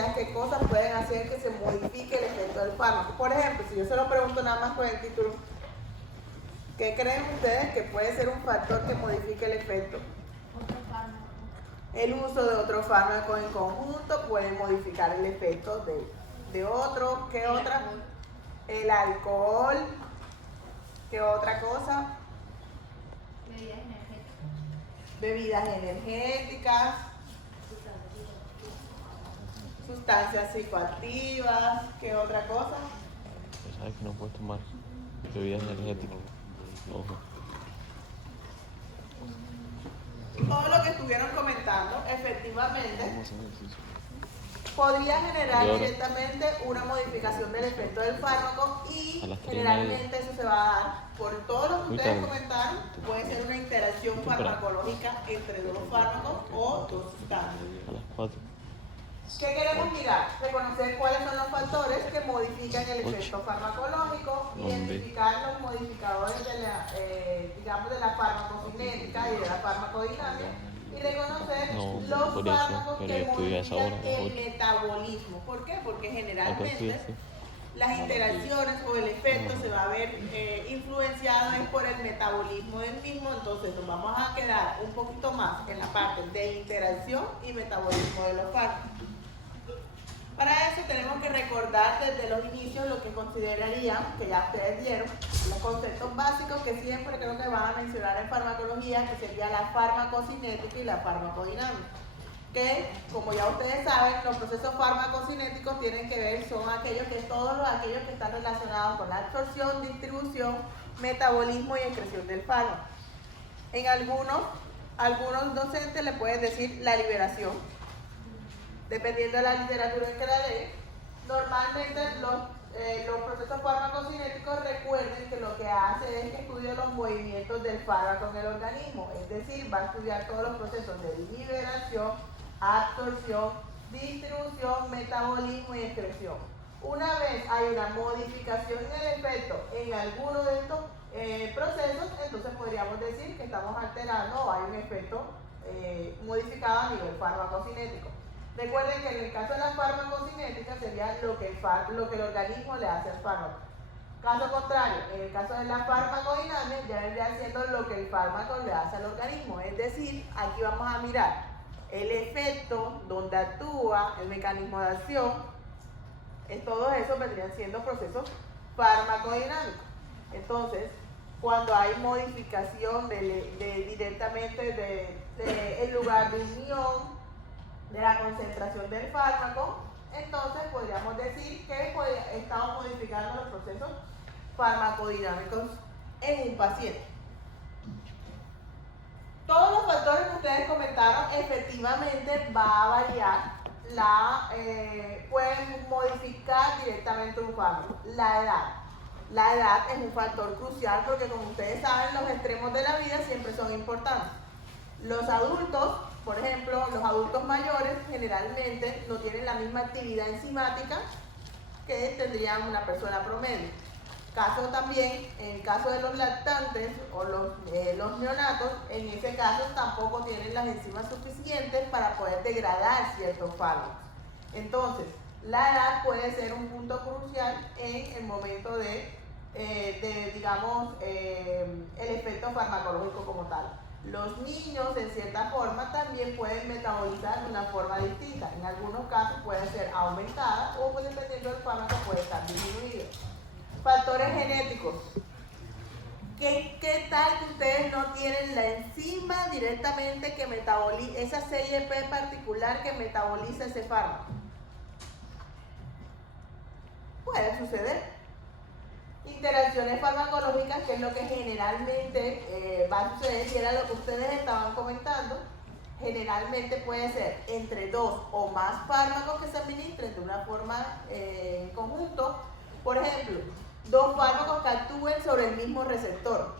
consecuencias, qué cosas pueden hacer que se modifique el efecto del fármaco. Por ejemplo, si yo se lo pregunto nada más con el título, ¿qué creen ustedes que puede ser un factor que modifique el efecto? Otro fármaco. El uso de otro fármaco en conjunto puede modificar el efecto de otro. ¿Qué otra? El alcohol. ¿Qué otra cosa? Bebidas energéticas. Bebidas energéticas. Sustancias psicoactivas. ¿Qué otra cosa? Pues sabes que no puedes tomar bebidas energéticas. Ojo. Todo lo que estuvieron comentando, efectivamente, Vamos a hacer ejercicio. podría generar ¿Y ahora? directamente una modificación del efecto del fármaco A y las 3:30. generalmente eso se va a dar por todo lo que Muy ustedes tarde. comentaron. Puede ser una interacción Temprano. farmacológica entre dos fármacos o dos sustancias. A las 4. ¿Qué queremos mirar? Reconocer cuáles son los factores que modifican el efecto farmacológico, identificar los modificadores de la, digamos, de la farmacocinética y de la farmacodinámica y reconocer No, los por eso fármacos que quería estudiar a esa hora, modifican a las el 8. metabolismo. ¿Por qué? Porque Acá generalmente estoy. las interacciones o el efecto se va a ver influenciado es por el metabolismo del mismo, entonces nos vamos a quedar un poquito más en la parte de interacción y metabolismo de los fármacos. Para eso tenemos que recordar desde los inicios lo que considerarían, que ya ustedes vieron, los conceptos básicos que siempre creo que van a mencionar en farmacología, que sería la farmacocinética y la farmacodinámica. Que, como ya ustedes saben, los procesos farmacocinéticos tienen que ver, son aquellos que están relacionados con la absorción, distribución, metabolismo y excreción del fármaco. En algunos docentes le pueden decir la liberación, dependiendo de la literatura en que la leen. Normalmente los procesos farmacocinéticos, recuerden que lo que hace es que estudia los movimientos del fármaco en el organismo, es decir, va a estudiar todos los procesos de liberación, absorción, distribución, metabolismo y excreción. Una vez hay una modificación en el efecto en alguno de estos procesos, entonces podríamos decir que estamos alterando o hay un efecto modificado a nivel farmacocinético. Recuerden que en el caso de la farmacocinética sería lo que el organismo le hace al fármaco. Caso contrario, en el caso de la farmacodinámica ya vendría siendo lo que el fármaco le hace al organismo. Es decir, aquí vamos a mirar el efecto, donde actúa, el mecanismo de acción. Todo eso vendrían siendo procesos farmacodinámicos. Entonces, cuando hay modificación directamente del lugar de unión, de la concentración del fármaco, entonces podríamos decir que estamos modificando los procesos farmacodinámicos en un paciente. Todos los factores que ustedes comentaron efectivamente va a variar, pueden modificar directamente un fármaco. La edad es un factor crucial porque, como ustedes saben, los extremos de la vida siempre son importantes. Los adultos, por ejemplo, los adultos mayores generalmente no tienen la misma actividad enzimática que tendrían una persona promedio. Caso también, en el caso de los lactantes o los neonatos, en ese caso tampoco tienen las enzimas suficientes para poder degradar ciertos fármacos. Entonces, la edad puede ser un punto crucial en el momento digamos, el efecto farmacológico como tal. Los niños, en cierta forma, también pueden metabolizar de una forma distinta. En algunos casos puede ser aumentada o, dependiendo del fármaco, puede estar disminuido. Factores genéticos. ¿Qué tal que ustedes no tienen la enzima directamente que metaboliza, esa CIP particular que metaboliza ese fármaco? Puede suceder. Interacciones farmacológicas, que es lo que generalmente va a suceder, y era lo que ustedes estaban comentando. Generalmente puede ser entre dos o más fármacos que se administren de una forma en conjunto. Por ejemplo, dos fármacos que actúen sobre el mismo receptor.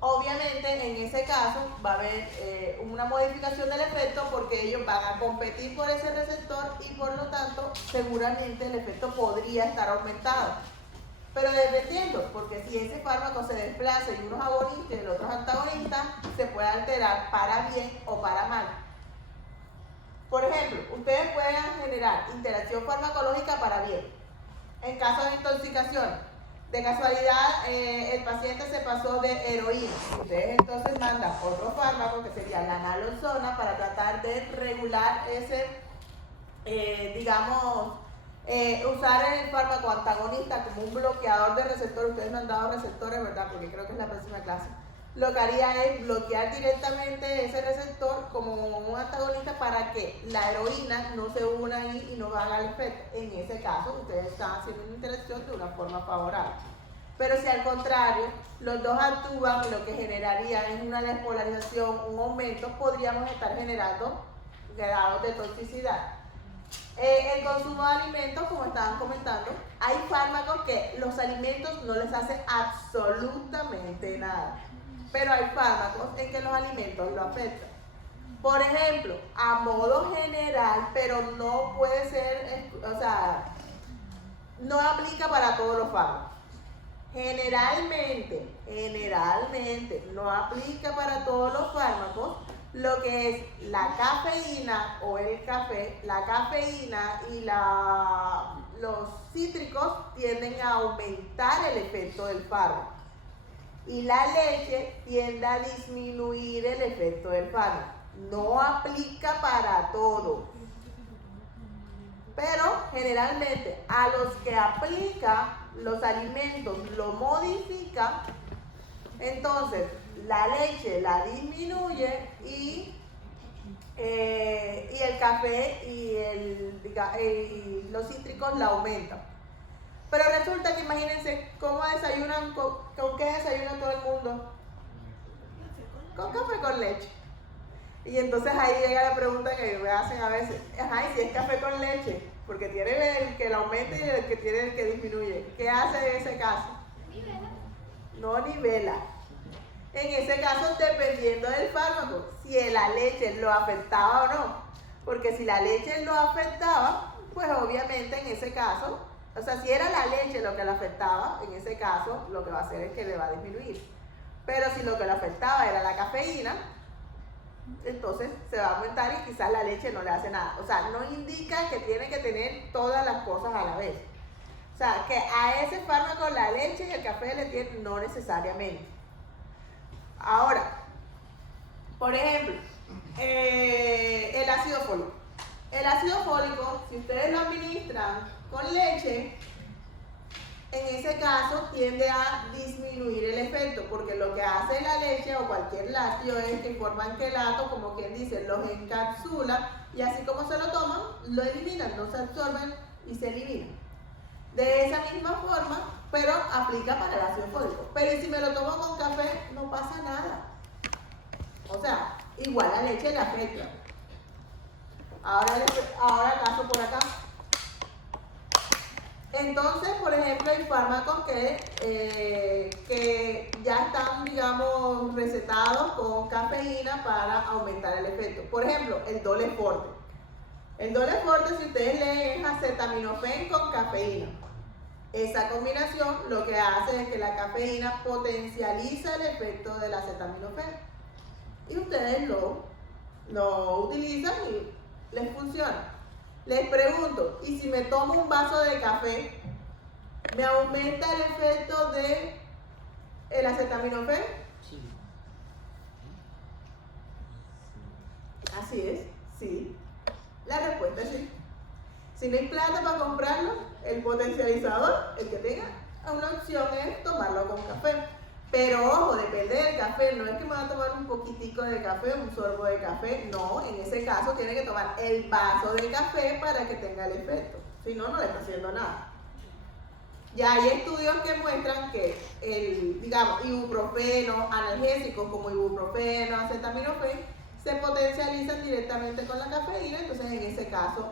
Obviamente, en ese caso va a haber una modificación del efecto porque ellos van a competir por ese receptor y, por lo tanto, seguramente el efecto podría estar aumentado. Pero dependiendo, porque si ese fármaco se desplaza y uno es agonista y el otro es antagonista, se puede alterar para bien o para mal. Por ejemplo, ustedes pueden generar interacción farmacológica para bien. En caso de intoxicación, de casualidad el paciente se pasó de heroína. Ustedes entonces mandan otro fármaco que sería la naloxona para tratar de regular ese, usar el fármaco antagonista como un bloqueador de receptores. Ustedes me han dado receptores, ¿verdad? Porque creo que es la próxima clase. Lo que haría es bloquear directamente ese receptor como un antagonista para que la heroína no se una ahí y no haga el efecto. En ese caso, ustedes están haciendo una interacción de una forma favorable. Pero si al contrario, los dos actúan y lo que generaría es una despolarización, un aumento, podríamos estar generando grados de toxicidad. El consumo de alimentos, como estaban comentando, hay fármacos que los alimentos no les hacen absolutamente nada. Pero hay fármacos en que los alimentos lo afectan. Por ejemplo, a modo general, pero no puede ser, no aplica para todos los fármacos. Generalmente, no aplica para todos los fármacos lo que es la cafeína o el café. La cafeína y los cítricos tienden a aumentar el efecto del fármaco. Y la leche tiende a disminuir el efecto del fármaco. No aplica para todo. Pero generalmente a los que aplica los alimentos lo modifica, entonces la leche la disminuye y el café y los cítricos la aumentan. Pero resulta que imagínense cómo desayunan, ¿con qué desayuna todo el mundo? Con café con leche. Y entonces ahí llega la pregunta que me hacen a veces, ajá, ¿y si es café con leche? Porque tiene el que la aumenta y el que tiene el que disminuye. ¿Qué hace en ese caso? Nivela. No nivela. En ese caso, dependiendo del fármaco, si la leche lo afectaba o no. Porque si la leche lo afectaba, pues obviamente en ese caso, o sea, si era la leche lo que le afectaba, en ese caso lo que va a hacer es que le va a disminuir. Pero si lo que le afectaba era la cafeína, entonces se va a aumentar y quizás la leche no le hace nada. O sea, no indica que tiene que tener todas las cosas a la vez. O sea, que a ese fármaco la leche y el café le tienen, no necesariamente. Ahora, por ejemplo, el ácido fólico. El ácido fólico, si ustedes lo administran con leche, en ese caso tiende a disminuir el efecto, porque lo que hace la leche o cualquier lácteo es que forman quelato, como quien dice, los encapsula y así como se lo toman, lo eliminan, no se absorben y se eliminan. De esa misma forma, pero aplica para el ácido fólico. Pero si me lo tomo con café, no pasa nada. O sea, igual la leche le afecta. Ahora caso por acá. Entonces, por ejemplo, hay fármacos que ya están, digamos, recetados con cafeína para aumentar el efecto. Por ejemplo, el Dole Forte. El Dole Forte, si ustedes leen, es acetaminofén con cafeína. Esa combinación lo que hace es que la cafeína potencializa el efecto del acetaminofén. Y ustedes lo utilizan y les funciona. Les pregunto, ¿y si me tomo un vaso de café, me aumenta el efecto del acetaminofén? Sí. Así es, sí. La respuesta es sí. Si no hay plata para comprarlo, el potencializador, el que tenga, una opción es tomarlo con café. Pero ojo, depende del café, no es que me va a tomar un poquitico de café, un sorbo de café, no, en ese caso tiene que tomar el vaso de café para que tenga el efecto, si no, no le está haciendo nada. Ya hay estudios que muestran que ibuprofeno, analgésicos como ibuprofeno, acetaminofén, se potencializan directamente con la cafeína, entonces en ese caso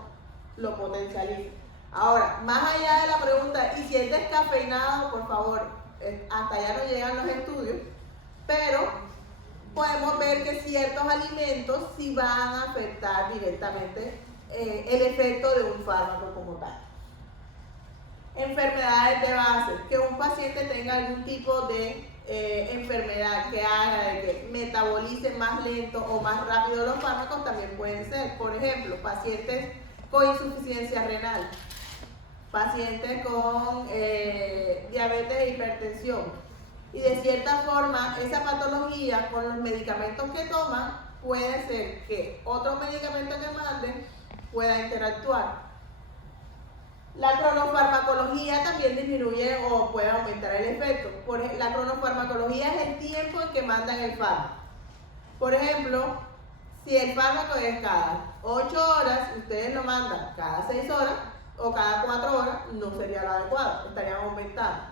lo potencializa. Ahora, más allá de la pregunta, ¿y si es descafeinado? Por favor, hasta allá no llegan los estudios, pero podemos ver que ciertos alimentos sí van a afectar directamente el efecto de un fármaco como tal. Enfermedades de base, que un paciente tenga algún tipo de enfermedad que haga de que metabolicen más lento o más rápido los fármacos también pueden ser. Por ejemplo, pacientes con insuficiencia renal, pacientes con diabetes e hipertensión. Y de cierta forma, esa patología con los medicamentos que toman, puede ser que otro medicamento que manden pueda interactuar. La cronofarmacología también disminuye o puede aumentar el efecto. La cronofarmacología es el tiempo en que mandan el fármaco. Por ejemplo, si el fármaco es cada 8 horas, ustedes lo mandan cada 6 horas o cada 4 horas, no sería lo adecuado, estarían aumentando.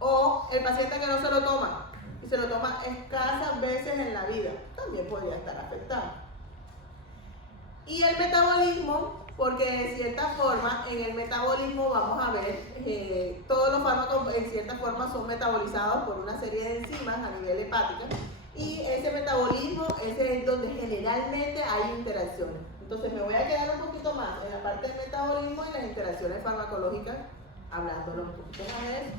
O el paciente que no se lo toma y se lo toma escasas veces en la vida, también podría estar afectado. Y el metabolismo, porque de cierta forma en el metabolismo vamos a ver todos los fármacos en cierta forma son metabolizados por una serie de enzimas a nivel hepático, y ese metabolismo ese es donde generalmente hay interacciones. Entonces me voy a quedar un poquito más en la parte del metabolismo y las interacciones farmacológicas, hablándolo un poquito más de eso.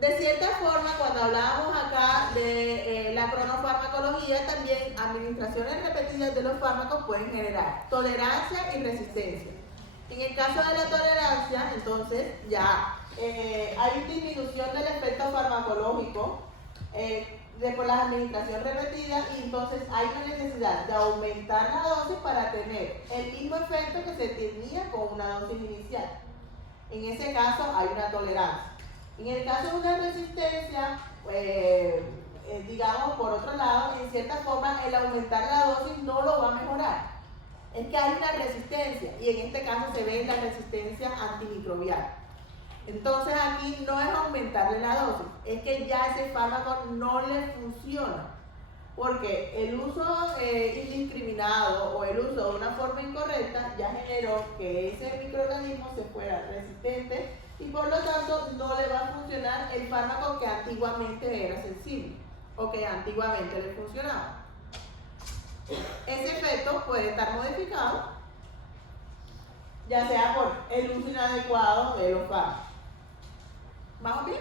De cierta forma, cuando hablábamos acá de la cronofarmacología, también administraciones repetidas de los fármacos pueden generar tolerancia y resistencia. En el caso de la tolerancia, entonces ya hay disminución del efecto farmacológico por las administraciones repetidas, y entonces hay una necesidad de aumentar la dosis para tener el mismo efecto que se tenía con una dosis inicial. En ese caso hay una tolerancia. En el caso de una resistencia, digamos por otro lado, en cierta forma el aumentar la dosis no lo va a mejorar. Es que hay una resistencia, y en este caso se ve la resistencia antimicrobial. Entonces aquí no es aumentarle la dosis, es que ya ese fármaco no le funciona, porque el uso indiscriminado o el uso de una forma incorrecta ya generó que ese microorganismo se fuera resistente, y por lo tanto no le va a funcionar el fármaco que antiguamente era sensible o que antiguamente le funcionaba. Ese efecto puede estar modificado, ya sea por el uso inadecuado de los fármacos. ¿Vamos bien?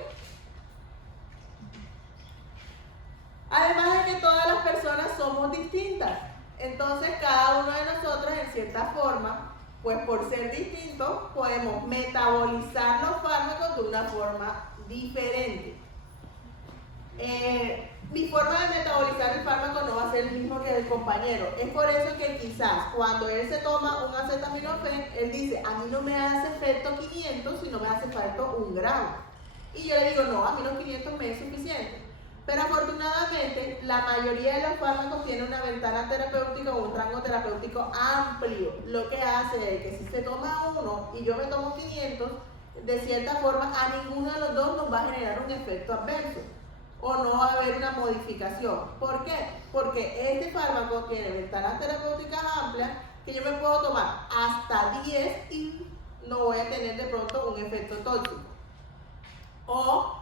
Además de que todas las personas somos distintas, entonces cada uno de nosotros en cierta forma, pues por ser distintos, podemos metabolizar los fármacos de una forma diferente. Mi forma de metabolizar el fármaco no va a ser el mismo que el compañero. Es por eso que quizás cuando él se toma un acetaminofén, él dice, a mí no me hace efecto 500, sino me hace falta 1 gramo. Y yo le digo, no, a mí los 500 me es suficiente. Pero afortunadamente, la mayoría de los fármacos tienen una ventana terapéutica o un rango terapéutico amplio. Lo que hace es que si se toma uno y yo me tomo 500, de cierta forma a ninguno de los dos nos va a generar un efecto adverso o no va a haber una modificación. ¿Por qué? Porque este fármaco tiene ventanas terapéuticas amplias que yo me puedo tomar hasta 10 y no voy a tener de pronto un efecto tóxico. O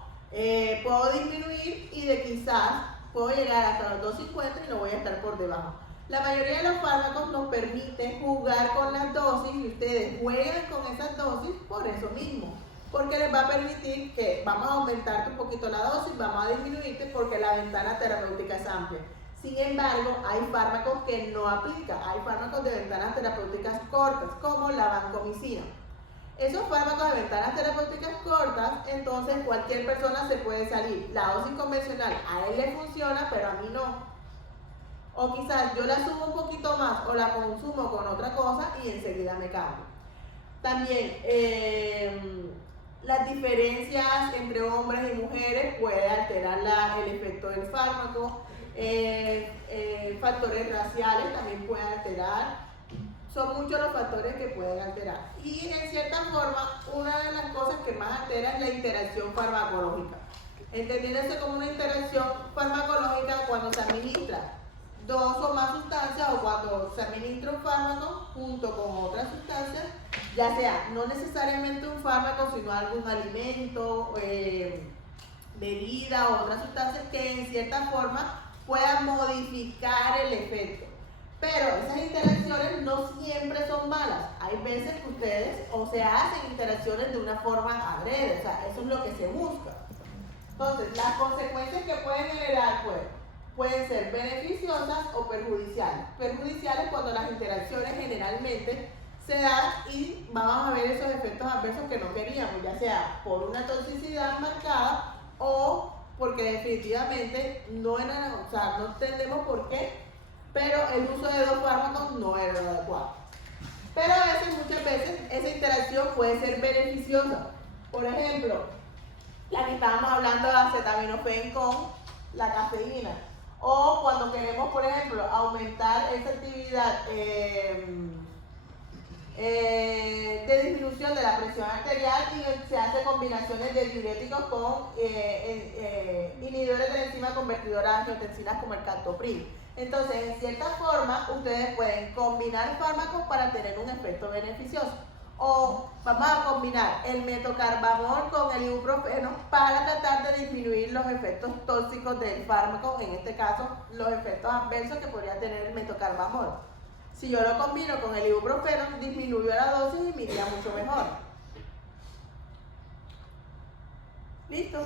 puedo disminuir y de quizás puedo llegar hasta los 250 y no voy a estar por debajo. La mayoría de los fármacos nos permiten jugar con las dosis y ustedes juegan con esas dosis por eso mismo, porque les va a permitir que vamos a aumentarte un poquito la dosis, vamos a disminuirte porque la ventana terapéutica es amplia. Sin embargo, hay fármacos que no aplican, hay fármacos de ventanas terapéuticas cortas como la vancomicina. Esos fármacos de ventanas terapéuticas cortas, entonces cualquier persona se puede salir. La dosis convencional a él le funciona, pero a mí no. O quizás yo la subo un poquito más o la consumo con otra cosa y enseguida me cambio. También las diferencias entre hombres y mujeres puede alterar el efecto del fármaco. Factores raciales también pueden alterar. Son muchos los factores que pueden alterar. Y en cierta forma, una de las cosas que más altera es la interacción farmacológica. Entendiéndose como una interacción farmacológica cuando se administra 2 o más sustancias o cuando se administra un fármaco junto con otras sustancias, ya sea no necesariamente un fármaco, sino algún alimento, bebida o otras sustancias que en cierta forma puedan modificar el efecto. Pero esas interacciones no siempre son malas. Hay veces que ustedes o se hacen interacciones de una forma adrede, o sea, eso es lo que se busca. Entonces, las consecuencias que pueden generar pueden ser beneficiosas o perjudiciales. Perjudiciales cuando las interacciones generalmente se dan y vamos a ver esos efectos adversos que no queríamos, ya sea por una toxicidad marcada o porque definitivamente no entendemos por qué, pero el uso de dos fármacos no era lo adecuado. Pero a veces, muchas veces, esa interacción puede ser beneficiosa. Por ejemplo, la que estábamos hablando de acetaminofén con la cafeína. O cuando queremos, por ejemplo, aumentar esa actividad de disminución de la presión arterial y se hace combinaciones de diuréticos con inhibidores de la enzima convertidora de angiotensinas como el captopril. Entonces, en cierta forma, ustedes pueden combinar fármacos para tener un efecto beneficioso. O vamos a combinar el metocarbamol con el ibuprofeno para tratar de disminuir los efectos tóxicos del fármaco, en este caso, los efectos adversos que podría tener el metocarbamol. Si yo lo combino con el ibuprofeno, disminuyo la dosis y me iría mucho mejor. ¿Listo?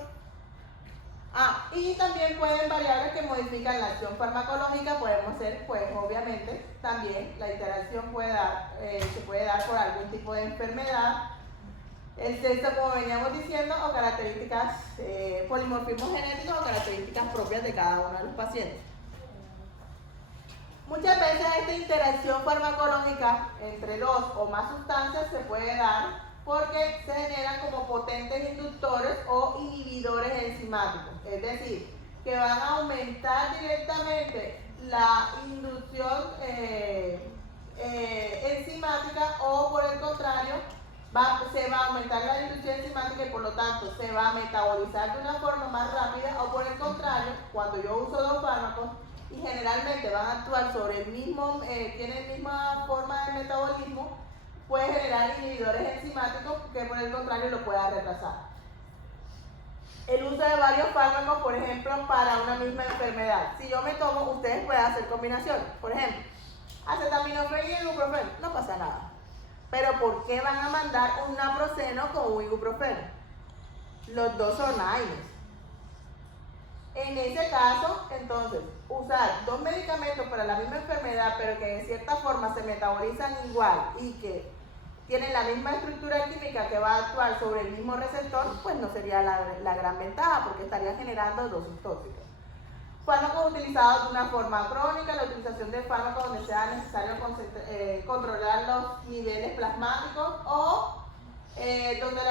Y también pueden variables que modifican la acción farmacológica, podemos ser, pues obviamente, también la interacción se puede dar por algún tipo de enfermedad, el sexo, como veníamos diciendo, o características, polimorfismos genéticos o características propias de cada uno de los pacientes. Muchas veces esta interacción farmacológica entre dos o más sustancias se puede dar porque se generan como potentes inductores o inhibidores enzimáticos, es decir, que van a aumentar directamente la inducción enzimática o por el contrario, se va a aumentar la inducción enzimática y por lo tanto se va a metabolizar de una forma más rápida o por el contrario, cuando yo uso dos fármacos y generalmente van a actuar sobre el mismo, tienen la misma forma de metabolismo, puede generar inhibidores enzimáticos que por el contrario lo pueda retrasar. El uso de varios fármacos, por ejemplo, para una misma enfermedad. Si yo me tomo, ustedes pueden hacer combinaciones. Por ejemplo, acetaminofén y ibuprofeno, no pasa nada. Pero ¿por qué van a mandar un naproxeno con un ibuprofeno? Los dos son AINES. En ese caso, entonces, usar dos medicamentos para la misma enfermedad, pero que de cierta forma se metabolizan igual y que tienen la misma estructura química que va a actuar sobre el mismo receptor, pues no sería la gran ventaja, porque estaría generando dosis tóxicas. Fármacos utilizados de una forma crónica, la utilización de fármacos donde sea necesario controlar los niveles plasmáticos o donde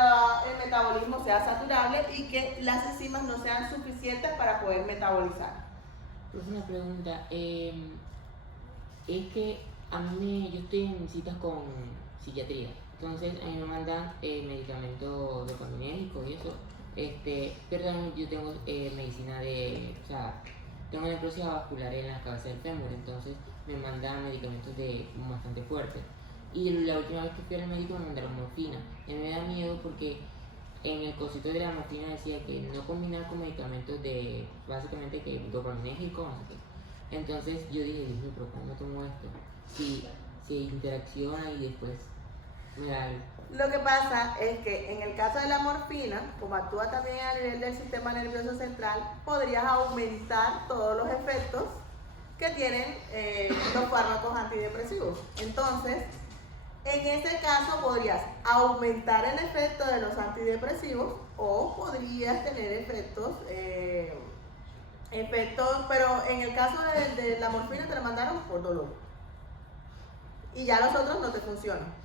el metabolismo sea saturable y que las enzimas no sean suficientes para poder metabolizar. Pues una pregunta, es que yo estoy en citas con psiquiatría, entonces a mí me mandan medicamentos dopaminérgicos y eso, pero también yo tengo medicina tengo necrosis vascular en la cabeza del fémur, entonces me mandan medicamentos bastante fuertes. Y la última vez que fui al médico me mandaron morfina. Y me da miedo porque en el cosito de la morfina decía que no combinar con medicamentos básicamente que dopaminérgicos, no sé qué. Entonces yo dije, Dios mío, pero ¿cómo me tomo esto? Si interacciona y después me da algo. Lo que pasa es que en el caso de la morfina, como actúa también a nivel del sistema nervioso central, podrías aumentar todos los efectos que tienen los fármacos antidepresivos. Entonces, en ese caso podrías aumentar el efecto de los antidepresivos o podrías tener efectos, pero en el caso de la morfina te la mandaron por dolor y ya los otros no te funcionan.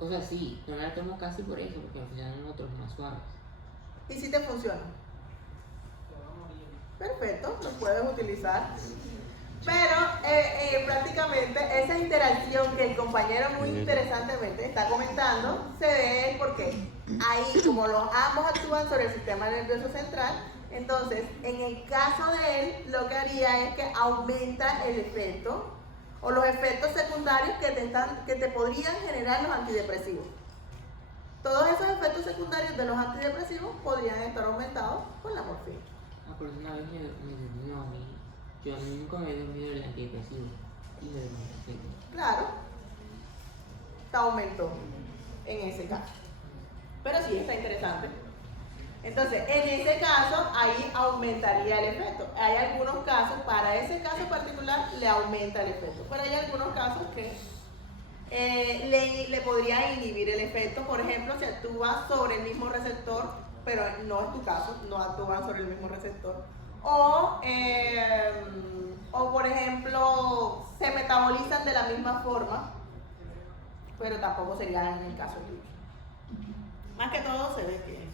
O sea, sí, no la tomo casi por eso, porque me funcionan otros más suaves. ¿Y si te funcionan? Perfecto, los puedes utilizar. Pero prácticamente esa interacción que el compañero muy interesantemente está comentando se ve porque ahí, como los ambos actúan sobre el sistema nervioso central, entonces en el caso de él lo que haría es que aumenta el efecto o los efectos secundarios que te podrían generar los antidepresivos. Todos esos efectos secundarios de los antidepresivos podrían estar aumentados con la morfina. Por eso una vez me durmió a mí. Yo nunca me he dormido el antidepresivo y me dormí. Claro, te aumentó en ese caso. Pero sí, está interesante. Entonces, en ese caso, ahí aumentaría el efecto. Hay algunos casos, para ese caso particular, le aumenta el efecto. Pero hay algunos casos que le podría inhibir el efecto. Por ejemplo, si actúa sobre el mismo receptor, pero no es tu caso, no actúan sobre el mismo receptor. O por ejemplo, se metabolizan de la misma forma, pero tampoco sería en el caso tuyo. Más que todo se ve que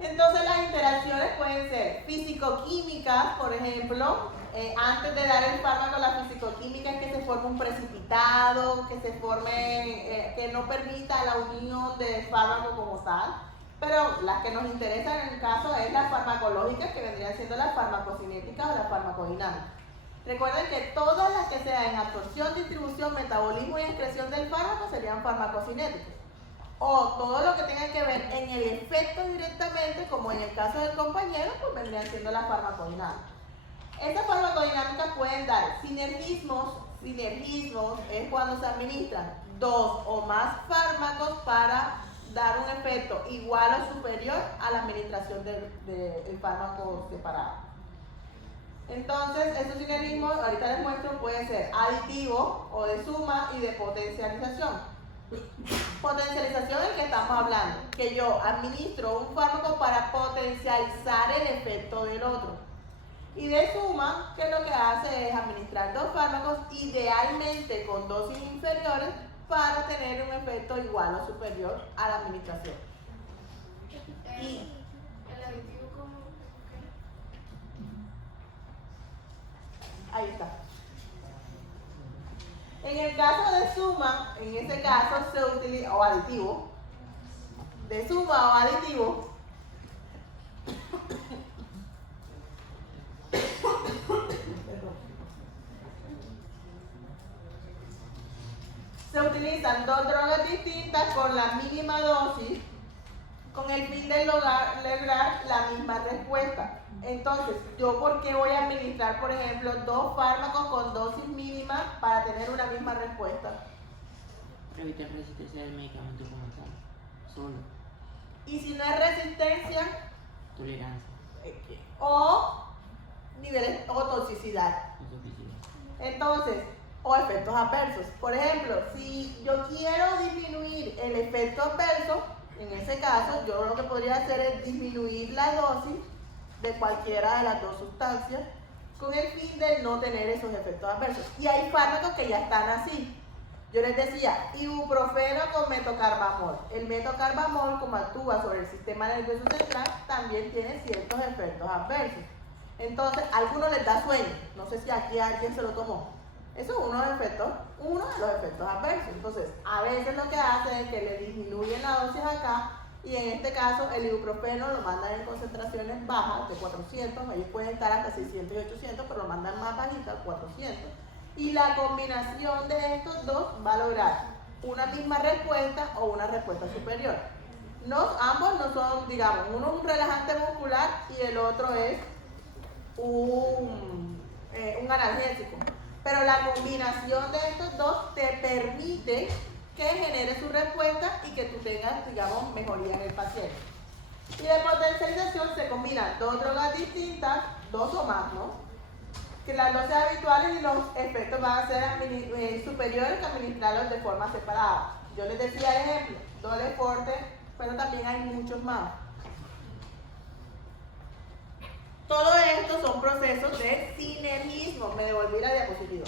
entonces las interacciones pueden ser físico-químicas, por ejemplo. Antes de dar el fármaco, la físico-química es que se forme un precipitado, que se forme, que no permita la unión del fármaco como tal. Pero las que nos interesan en el caso es las farmacológicas, que vendrían siendo las farmacocinéticas o las farmacodinámicas. Recuerden que todas las que sean en absorción, distribución, metabolismo y excreción del fármaco serían farmacocinéticas. O todo lo que tenga que ver en el efecto directamente, como en el caso del compañero, pues vendrían siendo las farmacodinámicas. Estas farmacodinámicas pueden dar sinergismos. Sinergismos es cuando se administran dos o más fármacos para dar un efecto igual o superior a la administración del fármaco separado. Entonces, estos sinergismos, ahorita les muestro, pueden ser aditivos o de suma y de potencialización. Potencialización es el que estamos hablando, que yo administro un fármaco para potencializar el efecto del otro. Y de suma, que lo que hace es administrar dos fármacos, idealmente con dosis inferiores, para tener un efecto igual o superior a la administración. Y el aditivo como ahí está. En el caso de suma, en ese caso se utiliza, o aditivo, de suma o aditivo, se utilizan dos drogas distintas con la mínima dosis, con el fin de lograr la misma respuesta. Entonces, ¿yo por qué voy a administrar, por ejemplo, dos fármacos con dosis mínimas para tener una misma respuesta? Para evitar resistencia del medicamento como tal, solo. Y si no es resistencia, Tolerancia o niveles o toxicidad. o toxicidad. Entonces, o efectos adversos. Por ejemplo, si yo quiero disminuir el efecto adverso, en ese caso, yo lo que podría hacer es disminuir la dosis de cualquiera de las dos sustancias con el fin de no tener esos efectos adversos. Y hay fármacos que ya están así. Yo les decía, ibuprofeno con metocarbamol. El metocarbamol, como actúa sobre el sistema nervioso central, también tiene ciertos efectos adversos. Entonces, a algunos les da sueño. No sé si aquí alguien se lo tomó. Eso es uno de los efectos adversos. Entonces, a veces lo que hace es que le disminuyen la dosis acá, y en este caso el ibuprofeno lo mandan en concentraciones bajas de 400, ellos pueden estar hasta 600 y 800, pero lo mandan más bajitas, 400. Y la combinación de estos dos va a lograr una misma respuesta o una respuesta superior. Ambos no son, digamos, uno es un relajante muscular y el otro es un analgésico. Pero la combinación de estos dos te permite que genere su respuesta y que tú tengas, digamos, mejoría en el paciente. Y de potencialización se combinan dos drogas distintas, dos o más, ¿no? Que las dosis habituales y los efectos van a ser superiores que administrarlos de forma separada. Yo les decía el ejemplo, doble forte, pero también hay muchos más. Todo esto son procesos de sinergismo. Me devolví la diapositiva.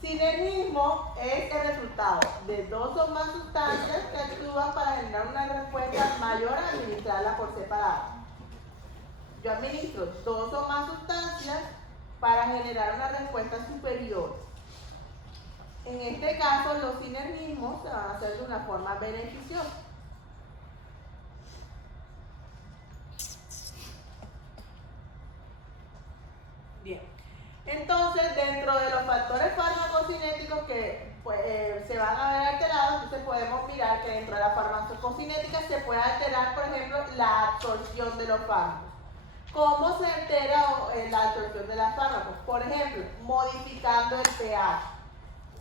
Sinergismo es el resultado de dos o más sustancias que actúan para generar una respuesta mayor a administrarla por separado. Yo administro dos o más sustancias para generar una respuesta superior. En este caso, los sinergismos se van a hacer de una forma beneficiosa. Bien. Entonces, dentro de los factores farmacocinéticos que se van a ver alterados, entonces podemos mirar que dentro de la farmacocinética se puede alterar, por ejemplo, la absorción de los fármacos. ¿Cómo se altera la absorción de los fármacos? Por ejemplo, modificando el pH.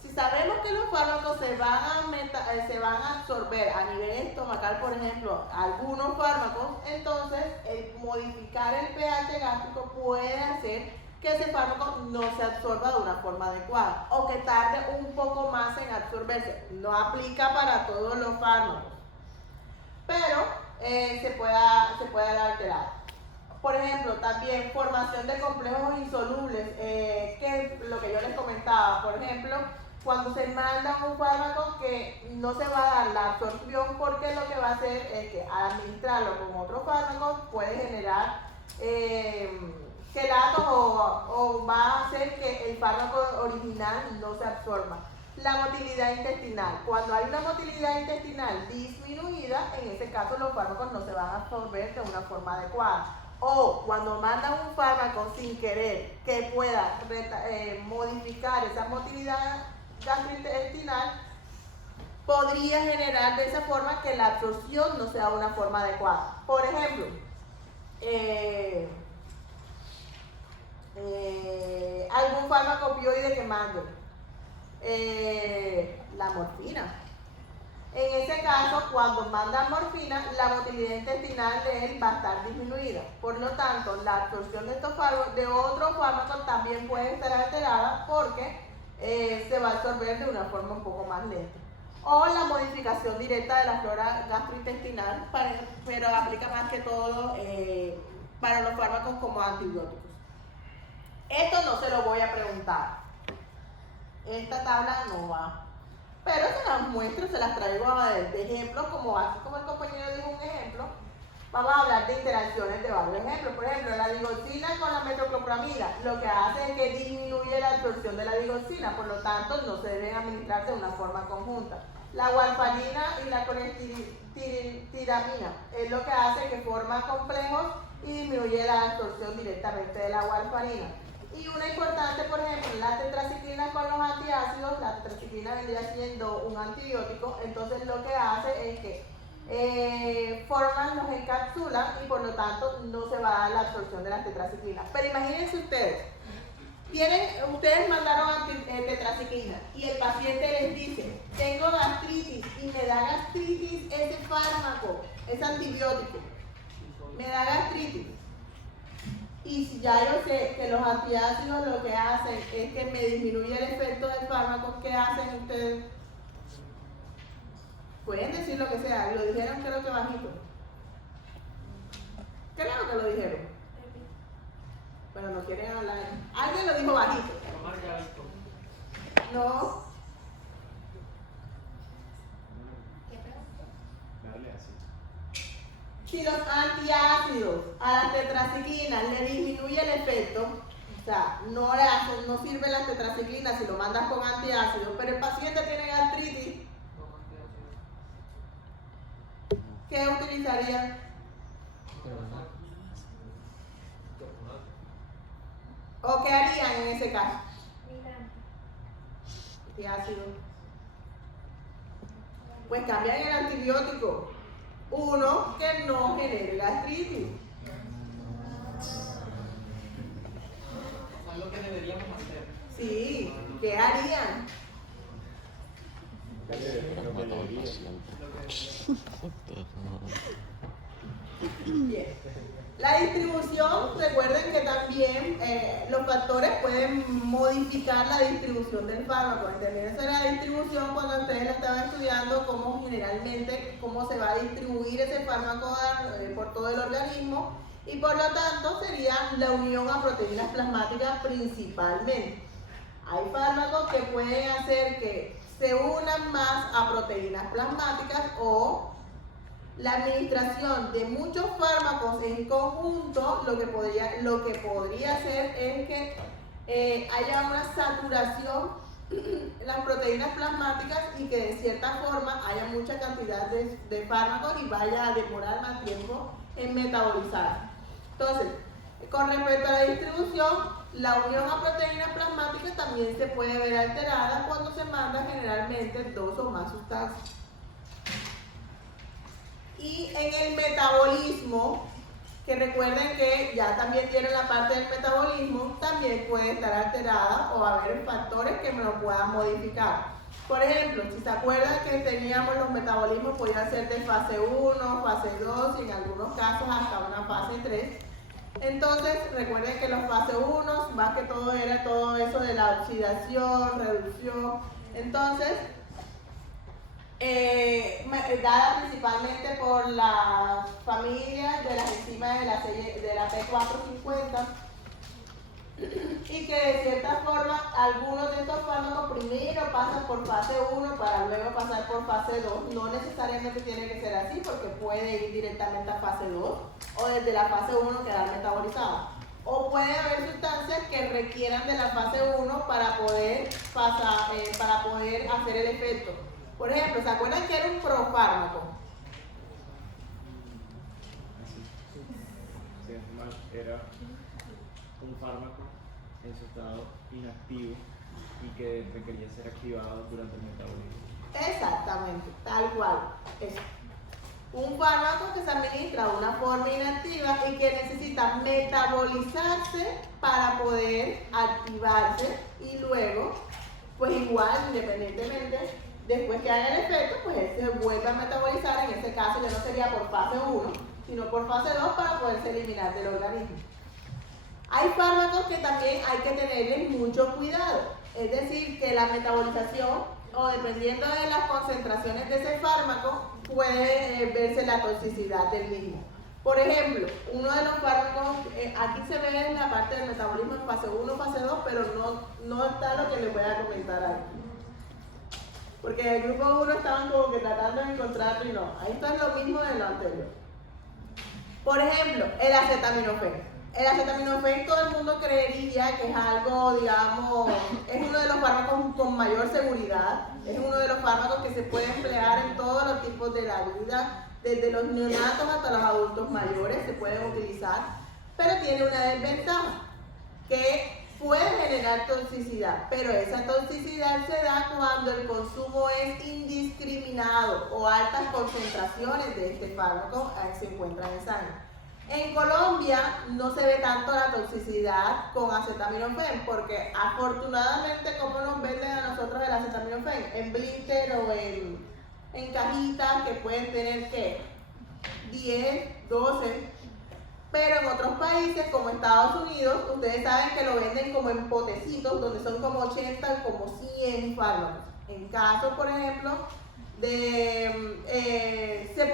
Si sabemos que los fármacos se van a absorber a nivel estomacal, por ejemplo, algunos fármacos, entonces el modificar el pH gástrico puede hacer que ese fármaco no se absorba de una forma adecuada o que tarde un poco más en absorberse. No aplica para todos los fármacos, pero se puede alterar. Por ejemplo, también formación de complejos insolubles, que es lo que yo les comentaba. Por ejemplo, cuando se manda un fármaco que no se va a dar la absorción, porque lo que va a hacer es que al administrarlo con otro fármaco puede generar quelatos o va a hacer que el fármaco original no se absorba. La motilidad intestinal. Cuando hay una motilidad intestinal disminuida, en ese caso los fármacos no se van a absorber de una forma adecuada. O cuando mandan un fármaco sin querer que pueda modificar esa motilidad gastrointestinal, podría generar de esa forma que la absorción no sea de una forma adecuada. Por ejemplo, algún fármaco opioide que mande, la morfina. En ese caso, cuando mandan morfina, la motilidad intestinal de él va a estar disminuida. Por lo tanto, la absorción de estos fármacos, de otros fármacos, también puede estar alterada porque se va a absorber de una forma un poco más lenta. O la modificación directa de la flora gastrointestinal, pero aplica más que todo para los fármacos como antibióticos. Esto no se lo voy a preguntar. Esta tabla no va. Pero se las muestro, se las traigo de ejemplo, así como el compañero dijo un ejemplo. Vamos a hablar de interacciones de varios ejemplos. Por ejemplo, la digoxina con la metoclopramida, lo que hace es que disminuye la absorción de la digoxina, por lo tanto no se deben administrar de una forma conjunta. La warfarina y la colestiramina es lo que hace que forma complejos y disminuye la absorción directamente de la warfarina. Y una importante, por ejemplo, la tetraciclina con los antiácidos. La tetraciclina vendría siendo un antibiótico, entonces lo que hace es que los encapsulan y por lo tanto no se va a dar la absorción de la tetraciclina. Pero imagínense ustedes mandaron tetraciclina y el paciente les dice, tengo gastritis y me da gastritis ese fármaco, ese antibiótico, me da gastritis. Y si ya yo sé que los antiácidos lo que hacen es que me disminuye el efecto del fármaco, ¿qué hacen ustedes? Pueden decir lo que sea, lo dijeron creo que bajito. Creo que lo dijeron. Pero no quieren hablar. Alguien lo dijo bajito. No. ¿Qué pregunta? Si los antiácidos a la tetraciclina le disminuye el efecto, o sea, no sirve la tetraciclina si lo mandas con antiácidos, pero el paciente tiene gastritis, ¿qué utilizaría? ¿O qué harían en ese caso? Antiácido. Pues cambian el antibiótico. Uno que no genere gastritis. Es lo que deberíamos hacer. Sí, ¿qué harían? Bien. La distribución, recuerden que también los factores pueden modificar la distribución del fármaco. Entender la distribución cuando ustedes la estaban estudiando, cómo se va a distribuir ese fármaco por todo el organismo, y por lo tanto sería la unión a proteínas plasmáticas principalmente. Hay fármacos que pueden hacer que se unan más a proteínas plasmáticas, o la administración de muchos fármacos en conjunto, lo que podría hacer es que haya una saturación en las proteínas plasmáticas y que de cierta forma haya mucha cantidad de fármacos y vaya a demorar más tiempo en metabolizar. Entonces, con respecto a la distribución, la unión a proteínas plasmáticas también se puede ver alterada cuando se manda generalmente 2 o más sustancias. Y en el metabolismo, que recuerden que ya también tiene la parte del metabolismo, también puede estar alterada o haber factores que me lo puedan modificar. Por ejemplo, si se acuerdan que teníamos los metabolismos, podían ser de fase 1, fase 2 y en algunos casos hasta una fase 3. Entonces, recuerden que los fase 1, más que todo era todo eso de la oxidación, reducción. Entonces, dada principalmente por las familias de las enzimas de la P450, y que de cierta forma algunos de estos fármacos primero pasan por fase 1 para luego pasar por fase 2. No necesariamente tiene que ser así porque puede ir directamente a fase 2 o desde la fase 1 quedar metabolizada. O puede haber sustancias que requieran de la fase 1 para poder hacer el efecto. Por ejemplo, ¿se acuerdan que era un profármaco? Era un fármaco en su estado inactivo y que requería ser activado durante el metabolismo. Exactamente, tal cual. Es un fármaco que se administra de una forma inactiva y que necesita metabolizarse para poder activarse y luego, pues igual, independientemente, después que haga el efecto, pues él se vuelve a metabolizar. En este caso ya no sería por fase 1, sino por fase 2 para poderse eliminar del organismo. Hay fármacos que también hay que tenerles mucho cuidado, es decir, que la metabolización o dependiendo de las concentraciones de ese fármaco puede verse la toxicidad del mismo. Por ejemplo, uno de los fármacos, aquí se ve en la parte del metabolismo en fase 1, fase 2, pero no está lo que les voy a comentar aquí. Porque en el grupo 1 estaban como que tratando de encontrarlo y no. Ahí está lo mismo de lo anterior. Por ejemplo, el acetaminofén. El acetaminofén todo el mundo creería que es algo, digamos, es uno de los fármacos con mayor seguridad, es uno de los fármacos que se puede emplear en todos los tipos de la vida, desde los neonatos hasta los adultos mayores se pueden utilizar, pero tiene una desventaja, que puede generar toxicidad, pero esa toxicidad se da cuando el consumo es indiscriminado o altas concentraciones de este fármaco se encuentran en sangre. En Colombia no se ve tanto la toxicidad con acetaminofén porque afortunadamente como nos venden a nosotros el acetaminofén en blister o en cajitas que pueden tener ¿qué? 10, 12, pero en otros países como Estados Unidos ustedes saben que lo venden como en potecitos donde son como 80 o como 100 fármacos. En caso por ejemplo se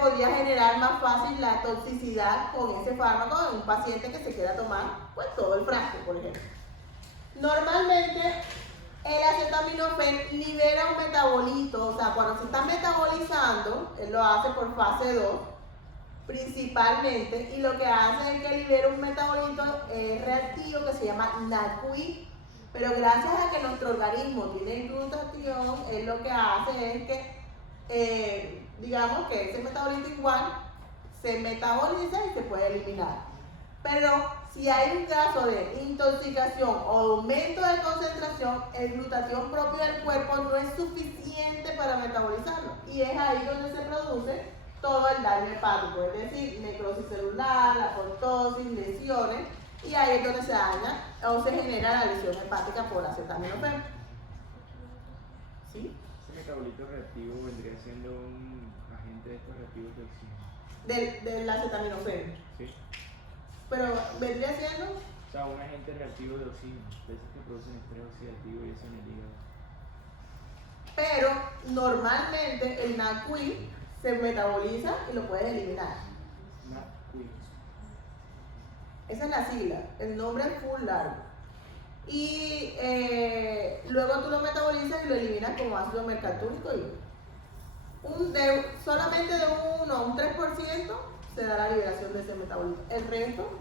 podría generar más fácil la toxicidad con ese fármaco en un paciente que se quiera tomar pues todo el frasco, por ejemplo. Normalmente el acetaminofén libera un metabolito, o sea, cuando se está metabolizando, él lo hace por fase 2 principalmente, y lo que hace es que libera un metabolito reactivo que se llama NADQI, pero gracias a que nuestro organismo tiene glutatión, él lo que hace es que digamos que ese metabolito igual se metaboliza y se puede eliminar. Pero si hay un caso de intoxicación o aumento de concentración, el glutatión propio del cuerpo no es suficiente para metabolizarlo. Y es ahí donde se produce todo el daño hepático, es decir, necrosis celular, apoptosis, lesiones, y ahí es donde se daña o se genera la lesión hepática por acetaminofén. ¿Sí? Metabolito reactivo vendría siendo un agente de estos reactivos de oxígeno. Del acetaminofén. Sí. Pero vendría siendo. O sea, un agente reactivo de oxígeno, de esos que producen estrés oxidativo y eso en el hígado. Pero normalmente el NADQI se metaboliza y lo puedes eliminar. NADQI. Esa es la sigla, el nombre es full largo. Y luego tú lo metabolizas y lo eliminas como ácido mercaptúrico y solamente de un 1 a un 3% se da la liberación de ese metabolito. El resto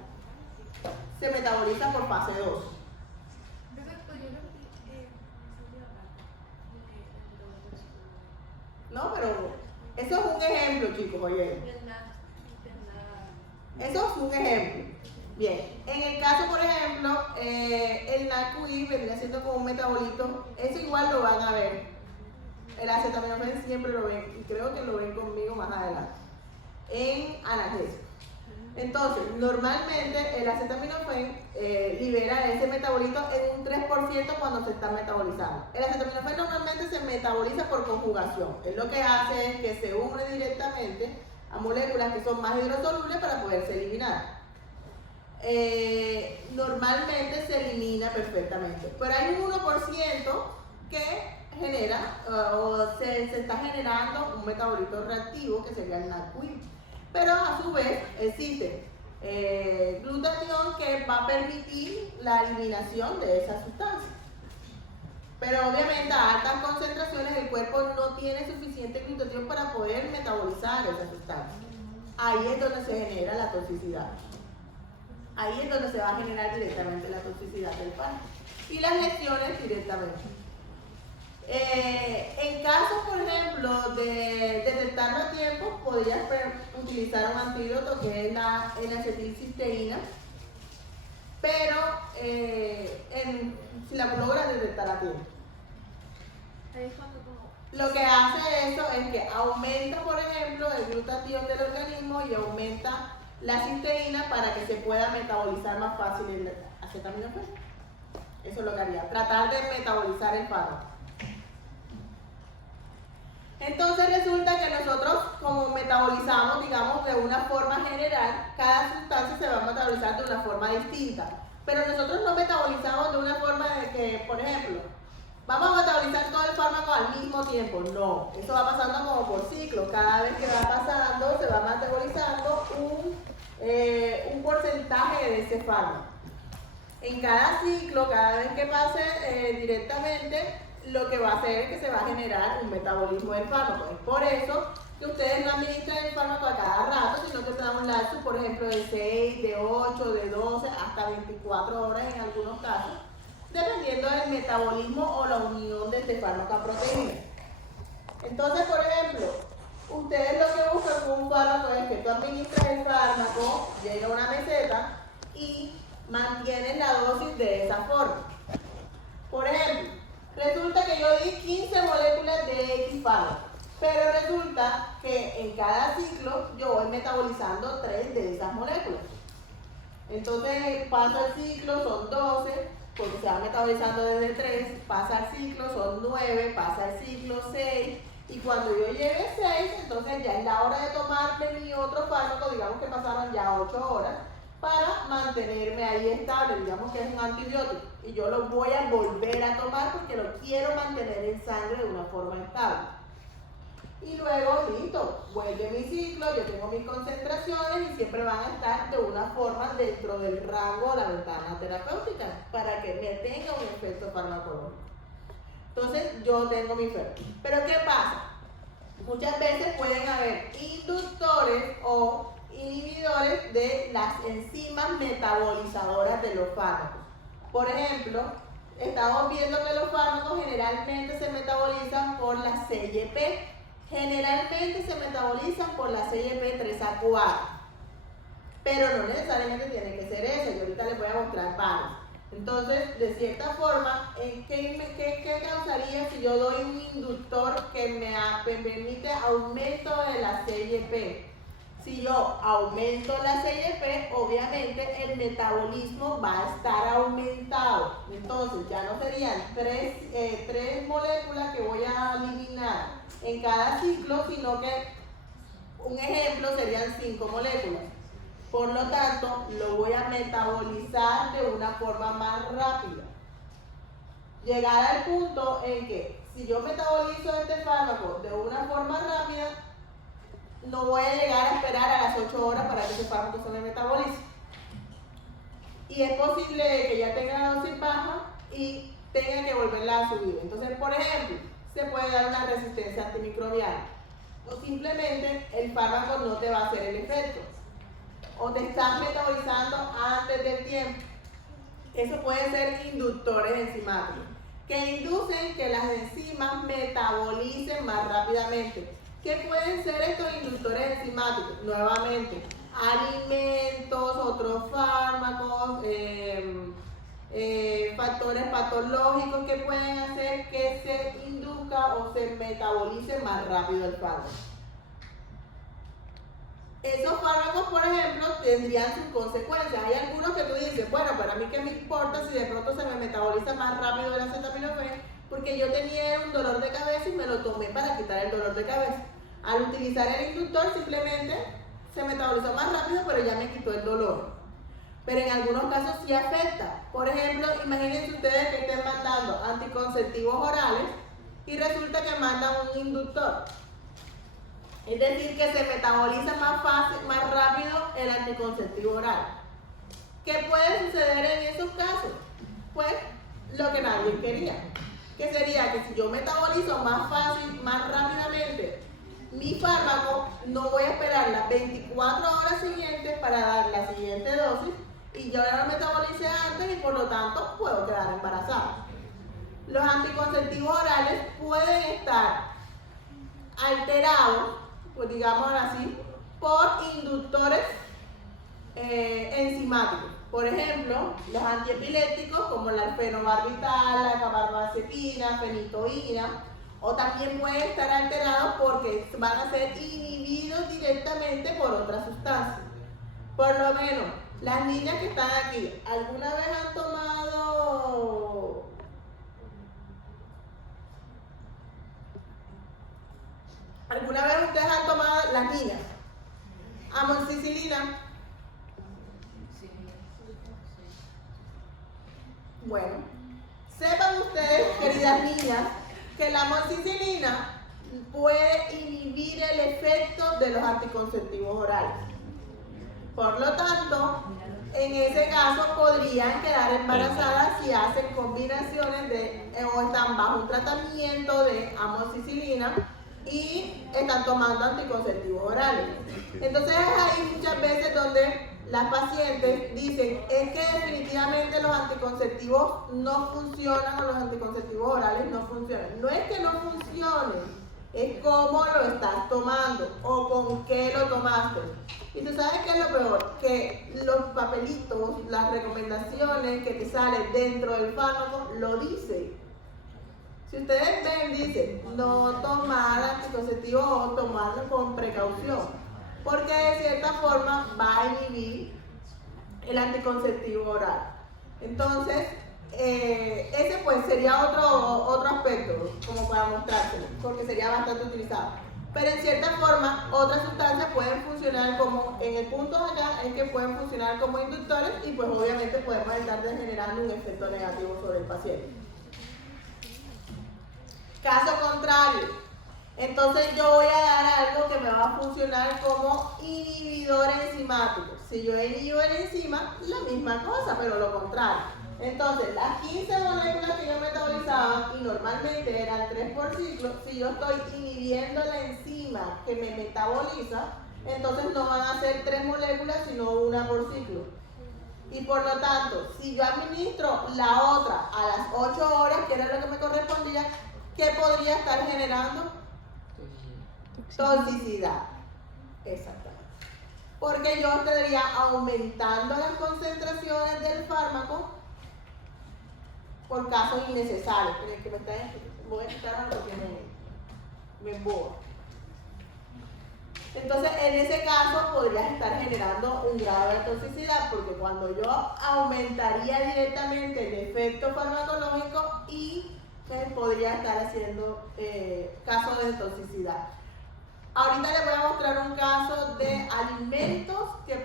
se metaboliza por fase 2. No, pero eso es un ejemplo, chicos, oye. Eso es un ejemplo. Bien, en el caso, por ejemplo, el NADQI vendría siendo como un metabolito, eso igual lo van a ver. El acetaminofén siempre lo ven, y creo que lo ven conmigo más adelante. En analgésicos. Entonces, normalmente el acetaminofén libera ese metabolito en un 3% cuando se está metabolizando. El acetaminofén normalmente se metaboliza por conjugación. Es lo que hace es que se une directamente a moléculas que son más hidrosolubles para poderse eliminar. Normalmente se elimina perfectamente, pero hay un 1% que genera o se está generando un metabolito reactivo que sería el NADQUIP. Pero a su vez existe glutatión que va a permitir la eliminación de esa sustancia. Pero obviamente a altas concentraciones el cuerpo no tiene suficiente glutatión para poder metabolizar esa sustancia. Ahí es donde se genera la toxicidad. Ahí es donde se va a generar directamente la toxicidad del fármaco. Y las lesiones directamente. En caso, por ejemplo, de detectarlo a tiempo, podrías utilizar un antídoto que es la N-acetilcisteína, pero si la logras detectar a tiempo. Lo que hace eso es que aumenta, por ejemplo, el glutatión del organismo y aumenta la cisteína para que se pueda metabolizar más fácil el acetaminofén. Eso es lo que haría, tratar de metabolizar el fármaco. Entonces resulta que nosotros, como metabolizamos, digamos, de una forma general, cada sustancia se va a metabolizar de una forma distinta. Pero nosotros no metabolizamos de una forma de que, por ejemplo, vamos a metabolizar todo el fármaco al mismo tiempo. No, eso va pasando como por ciclos. Cada vez que va pasando, se va metabolizando un porcentaje de ese fármaco. En cada ciclo, cada vez que pase directamente, lo que va a hacer es que se va a generar un metabolismo del fármaco. Es por eso que ustedes no administran el fármaco a cada rato, sino que te dan un lapso, por ejemplo, de 6, de 8, de 12, hasta 24 horas en algunos casos, dependiendo del metabolismo o la unión de este fármaco a proteína. Entonces, por ejemplo, ustedes lo que buscan con un fármaco es que tú administras el fármaco, llega a una meseta y mantienes la dosis de esa forma. Por ejemplo, resulta que yo di 15 moléculas de X fármaco, pero resulta que en cada ciclo yo voy metabolizando 3 de esas moléculas. Entonces pasa el ciclo, son 12, porque se va metabolizando desde 3, pasa el ciclo, son 9, pasa el ciclo 6, y cuando yo llegue 6, entonces ya es la hora de tomarme mi otro fármaco, digamos que pasaron ya 8 horas, para mantenerme ahí estable, digamos que es un antibiótico, y yo lo voy a volver a tomar porque lo quiero mantener en sangre de una forma estable. Y luego, listo, vuelve mi ciclo, yo tengo mis concentraciones y siempre van a estar de una forma dentro del rango de la ventana terapéutica para que me tenga un efecto farmacológico. Entonces, yo tengo mi efecto. Pero ¿qué pasa? Muchas veces pueden haber inductores o inhibidores de las enzimas metabolizadoras de los fármacos. Por ejemplo, estamos viendo que los fármacos generalmente se metabolizan por la CYP. Generalmente se metabolizan por la CYP 3A4. Pero no necesariamente tiene que ser eso, y ahorita les voy a mostrar varios. Entonces, de cierta forma, ¿qué causaría si yo doy un inductor que me permite aumento de la CYP? Si yo aumento la CYP, obviamente el metabolismo va a estar aumentado. Entonces, ya no serían tres moléculas que voy a eliminar en cada ciclo, sino que un ejemplo serían 5 moléculas. Por lo tanto, lo voy a metabolizar de una forma más rápida. Llegar al punto en que si yo metabolizo este fármaco de una forma rápida, no voy a llegar a esperar a las 8 horas para que ese fármaco se me metabolice. Y es posible que ya tenga la dosis baja y tenga que volverla a subir. Entonces, por ejemplo, se puede dar una resistencia antimicrobiana. O simplemente el fármaco no te va a hacer el efecto. O te estás metabolizando antes del tiempo. Eso puede ser inductores enzimáticos, que inducen que las enzimas metabolicen más rápidamente. ¿Qué pueden ser estos inductores enzimáticos? Nuevamente, alimentos, otros fármacos, factores patológicos que pueden hacer que se induzca o se metabolice más rápido el fármaco. Esos fármacos, por ejemplo, tendrían sus consecuencias. Hay algunos que tú dices, bueno, para mí qué me importa si de pronto se me metaboliza más rápido el acetaminofén, porque yo tenía un dolor de cabeza y me lo tomé para quitar el dolor de cabeza. Al utilizar el inductor simplemente se metabolizó más rápido, pero ya me quitó el dolor. Pero en algunos casos sí afecta. Por ejemplo, imagínense ustedes que estén mandando anticonceptivos orales y resulta que mandan un inductor. Es decir, que se metaboliza más fácil, más rápido el anticonceptivo oral. ¿Qué puede suceder en esos casos? Pues lo que nadie quería. Que sería que si yo metabolizo más fácil, más rápidamente mi fármaco, no voy a esperar las 24 horas siguientes para dar la siguiente dosis y yo ya lo metabolicé antes y por lo tanto puedo quedar embarazada. Los anticonceptivos orales pueden estar alterados, pues digámoslo así, por inductores enzimáticos. Por ejemplo, los antiepilépticos como la fenobarbital, la carbamazepina, fenitoína, o también pueden estar alterados porque van a ser inhibidos directamente por otras sustancias. Por lo menos, las niñas que están aquí, ¿alguna vez han tomado ¿alguna vez ustedes han tomado, las niñas, amoxicilina? Bueno, sepan ustedes, queridas niñas, que la amoxicilina puede inhibir el efecto de los anticonceptivos orales. Por lo tanto, en ese caso podrían quedar embarazadas si hacen combinaciones o están bajo un tratamiento de amoxicilina y están tomando anticonceptivos orales. Entonces hay muchas veces donde las pacientes dicen, es que definitivamente los anticonceptivos no funcionan o los anticonceptivos orales no funcionan. No es que no funcionen, es cómo lo estás tomando o con qué lo tomaste. Y tú sabes qué es lo peor, que los papelitos, las recomendaciones que te salen dentro del fármaco lo dicen. Si ustedes ven, dice, no tomar anticonceptivos o tomarlo con precaución, porque de cierta forma va a inhibir el anticonceptivo oral. Entonces, ese pues sería otro aspecto, como para mostrárselo, porque sería bastante utilizado. Pero en cierta forma, otras sustancias pueden funcionar como, en el punto de acá, es que pueden funcionar como inductores y pues obviamente podemos estar generando un efecto negativo sobre el paciente. Caso contrario, entonces yo voy a dar algo que me va a funcionar como inhibidor enzimático. Si yo inhibo el enzima, la misma cosa, pero lo contrario. Entonces, las 15 moléculas que yo metabolizaba, y normalmente eran 3 por ciclo, si yo estoy inhibiendo la enzima que me metaboliza, entonces no van a ser 3 moléculas, sino 1 por ciclo. Y por lo tanto, si yo administro la otra a las 8 horas, que era lo que me correspondía, ¿qué podría estar generando? Toxicidad. Exactamente. Porque yo estaría aumentando las concentraciones del fármaco por casos innecesarios. Que me están, voy a quitar lo que me emboba. Entonces, en ese caso podrías estar generando un grado de toxicidad, porque cuando yo aumentaría directamente el efecto farmacológico y podría estar haciendo casos de toxicidad. Ahorita les voy a mostrar un caso de alimentos que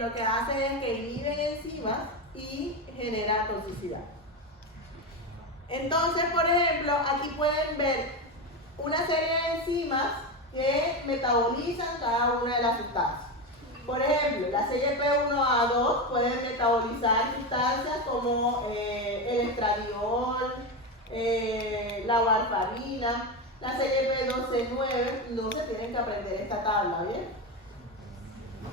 lo que hacen es que inhiben enzimas y genera toxicidad. Entonces, por ejemplo, aquí pueden ver una serie de enzimas que metabolizan cada una de las sustancias. Por ejemplo, la CYP1A2 puede metabolizar sustancias como el estradiol, la warfarina. La CYP12-9, no se tienen que aprender esta tabla, ¿bien?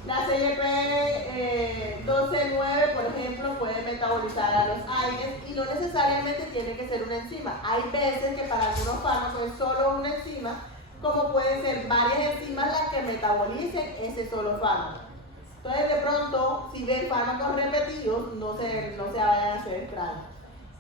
La CYP12-9, por ejemplo, puede metabolizar a los aires y no necesariamente tiene que ser una enzima. Hay veces que para algunos fármacos es solo una enzima, como pueden ser varias enzimas las que metabolicen ese solo fármaco. Entonces, de pronto, si ven fármacos repetidos, no se vayan a hacer extraños.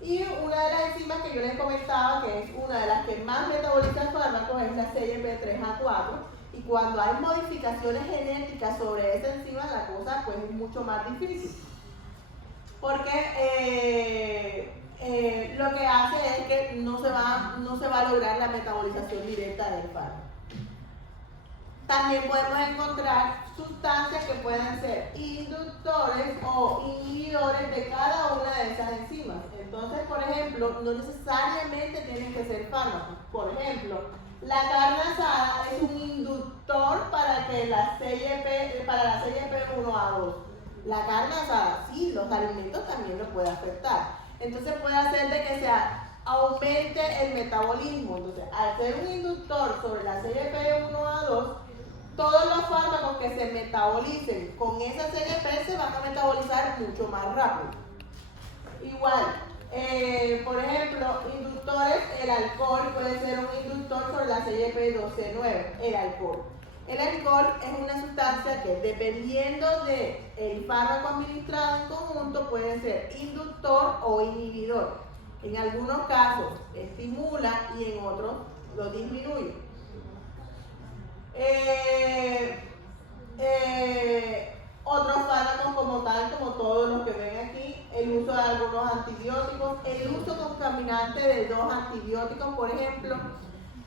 Y una de las enzimas que yo les comentaba, que es una de las que más metaboliza el fármaco, es la CYP3A4. Y cuando hay modificaciones genéticas sobre esa enzima, la cosa pues es mucho más difícil. Porque lo que hace es que no se va a lograr la metabolización directa del fármaco. También podemos encontrar sustancias que pueden ser inductores o inhibidores de cada una de esas enzimas. Entonces, por ejemplo, no necesariamente tienen que ser fármacos. Por ejemplo, la carne asada es un inductor para la CYP1A2. La carne asada, sí, los alimentos también lo puede afectar. Entonces puede hacer de que aumente el metabolismo. Entonces, al ser un inductor sobre la CYP1A2, todos los fármacos que se metabolicen con esa CYP se van a metabolizar mucho más rápido. Igual, por ejemplo, inductores, el alcohol puede ser un inductor sobre la CYP12-9, el alcohol. El alcohol es una sustancia que, dependiendo del fármaco administrado en conjunto, puede ser inductor o inhibidor. En algunos casos estimula y en otros lo disminuye. Otros fármacos como tal, como todos los que ven aquí, el uso de algunos antibióticos, el uso contaminante de 2 antibióticos, por ejemplo,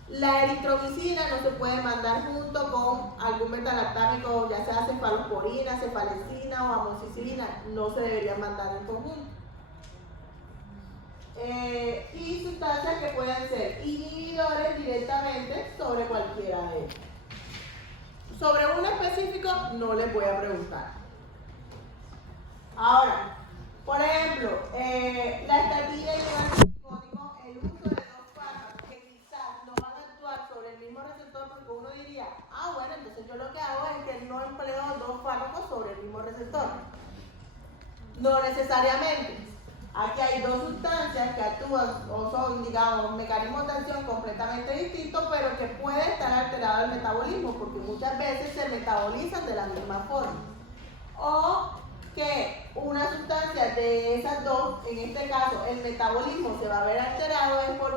la eritromicina no se puede mandar junto con algún metalactámico, ya sea cefalosporina, cefalecina o amoxicilina, no se deberían mandar en conjunto. Y sustancias que pueden ser inhibidores directamente sobre cualquiera de ellos. Sobre uno específico no les voy a preguntar. Ahora, por ejemplo, la estatina y el antipsicótico, el uso de 2 fármacos que quizás no van a actuar sobre el mismo receptor, porque uno diría, bueno, entonces yo lo que hago es que no empleo 2 fármacos sobre el mismo receptor. No necesariamente. Aquí hay 2 sustancias que actúan o son, digamos, mecanismos de acción completamente distintos, pero que puede estar alterado el metabolismo, porque muchas veces se metabolizan de la misma forma. O que una sustancia de esas 2, en este caso el metabolismo se va a ver alterado, es porque